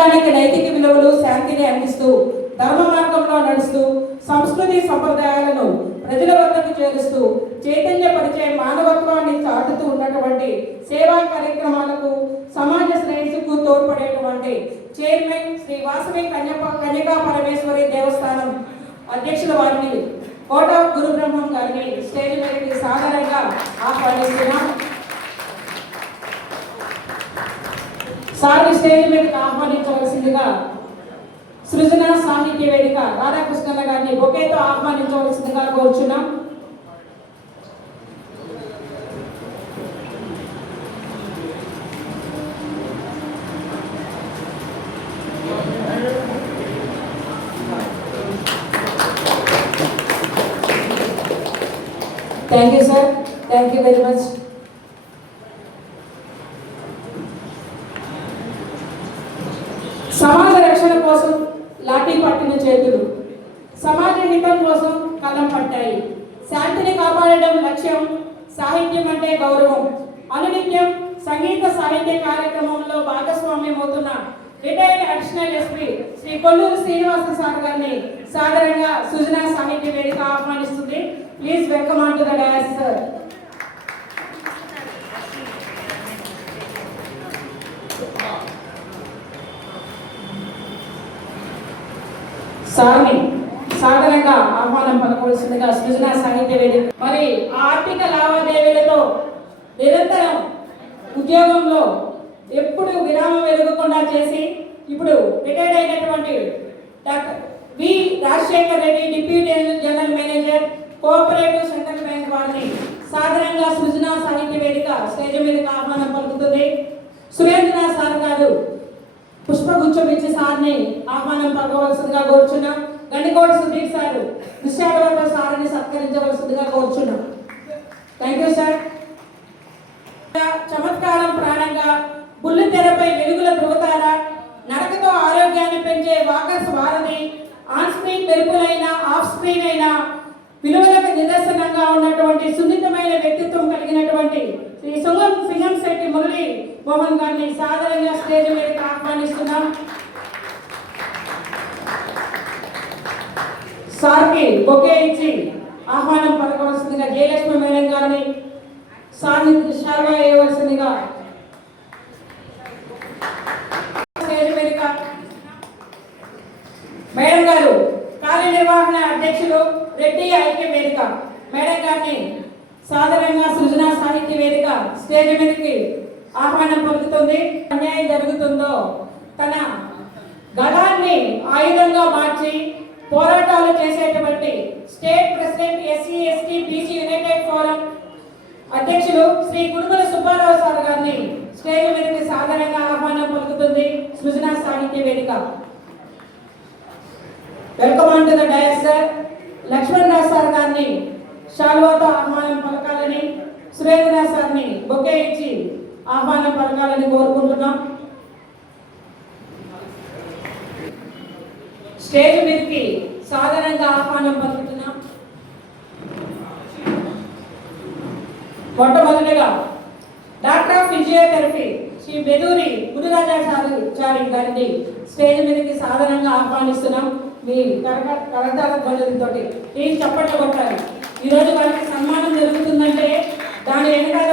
సమాజానికి నైతిక విలువలు శాంతిని అందిస్తూ ధర్మ మార్గంలో నడుస్తూ సంస్కృతి సంప్రదాయాలను ప్రజల వద్దకు చేరుస్తూ చైతన్యపరిచే మానవత్వాన్ని చాటుతూ ఉన్నటువంటి సేవా కార్యక్రమాలకు సమాజ శ్రేయస్సుకు తోడ్పడేటువంటి చైర్మన్ శ్రీ వాసవి కన్యకా పరమేశ్వరి దేవస్థానం అధ్యక్షుల వారిని కోట గురు బ్రహ్మం గారిని స్టేజ్ మీదకి సాధారణంగా ఆహ్వానిస్తున్నాం. సారి స్టేజ్ మీదకి ఆహ్వానించవలసిందిగా సృజన సాహిత్య వేదిక రాధాకృష్ణ గారిని బొకేతో ఆహ్వానించవలసిందిగా కోరుచున్నాం. Thank you sir, thank you very much. సమాజ రక్షణ కోసం లాఠీ పట్టిన చేతులు, సమాజ హితం కోసం కలం పట్టాయి. శాంతిని కాపాడడం లక్ష్యం, సాహిత్యం అంటే గౌరవం. అనునిత్యం సంగీత సాహిత్య కార్యక్రమంలో భాగస్వామ్యమవుతున్న retired additional SP Shri Kolluru Srinivasa sir గారిని సాధారణంగా సృజన సాహిత్య వేదిక ఆహ్వానిస్తుంది. Please welcome on to the dais sir. సార్ని సాధారణంగా ఆహ్వానం పలకవలసిందిగా సృజన సాహిత్య వేదిక. మరి ఆర్థిక లావాదేవీలతో నిరంతరం ఉద్యోగంలో ఎప్పుడు విరామం వెలగకుండా చేసి ఇప్పుడు రిటైర్డ్ అయినటువంటి doctor V Rajasekhar Reddy deputy general manager cooperative central bank వారిని సాధారణంగా సృజన సాహిత్య వేదిక స్టేజ్ మీదకి ఆహ్వానం పలుకుతుంది. సురేంద్రనాథ్ సార్ గారు పుష్పగుచ్చం ఇచ్చి సార్ని ఆహ్వానం పలకవలసిందిగా కోరుచున్నాం. గండికోట సుధీర్ సార్ విశాఖ సార్ని సత్కరించవలసిందిగా కోరుచున్నాం. Thank you sir. చమత్కారం ప్రాణంగా బుల్లి తెరపై వెలుగుల ధృవతార, నడకతో ఆరోగ్యాన్ని పెంచే వాకర్స్ వారధి, ఆన్ స్క్రీన్ మెరుపులైన ఆఫ్ స్క్రీన్ అయిన విలువలకు నిదర్శనంగా ఉన్నటువంటి సున్నితమైన వ్యక్తిత్వం కలిగినటువంటి శ్రీ సింగం శెట్టి మురళి మోహన్ గారిని సాధారణంగా స్టేజ్ మీదకి ఆహ్వానిస్తున్నాం. సార్కి బొకే ఇచ్చి ఆహ్వానం పలకవలసిందిగా జయలక్ష్మి మేడం గారిని సార్ని దృశ్యాలుగా వేయవలసిందిగా స్టేజ్ మీదక మేడం గారు కార్యనిర్వహణ అధ్యక్షులు రెడ్డి ఐక్య వేదిక మేడం గారిని సాధారణంగా సృజన సాహిత్య వేదిక స్టేజ్ మీదకి ఆహ్వానం పలుకుతుంది. అన్యాయం జరుగుతుందో తన గళాన్ని ఆయుధంగా మార్చి పోరాటాలు చేసేటువంటి state president SC ST BC united forum అధ్యక్షులు శ్రీ కుడుమల సుబ్బారావు సార్ గారిని స్టేజ్ మీదకి సాధారణంగా ఆహ్వానం పలుకుతుంది Srujana Sahitya Vedika. Welcome on to the dais sir. Lakshman Rao sir గారిని శాల్వాతో ఆహ్వానం పలకాలని, సురేంద్రనాథ్ సార్ని బొకే ఇచ్చి ఆహ్వానం పలకాలని కోరుకుంటున్నాం. స్టేజ్ మీదకి సాధారణంగా ఆహ్వానం పలుకుతున్నాం. మొట్టమొదటిగా డాక్టర్ ఆఫ్ ఫిజియోథెరపీ శ్రీ బెదూరి గురురాజాచారి గారిని స్టేజ్ మీదకి సాధారణంగా ఆహ్వానిస్తున్నాం. మీ కరతాళ ధ్వనులతో చప్పట్లు కొట్టాలి. ఈరోజు వారికి సన్మానం జరుగుతుందంటే దాని వెనకాల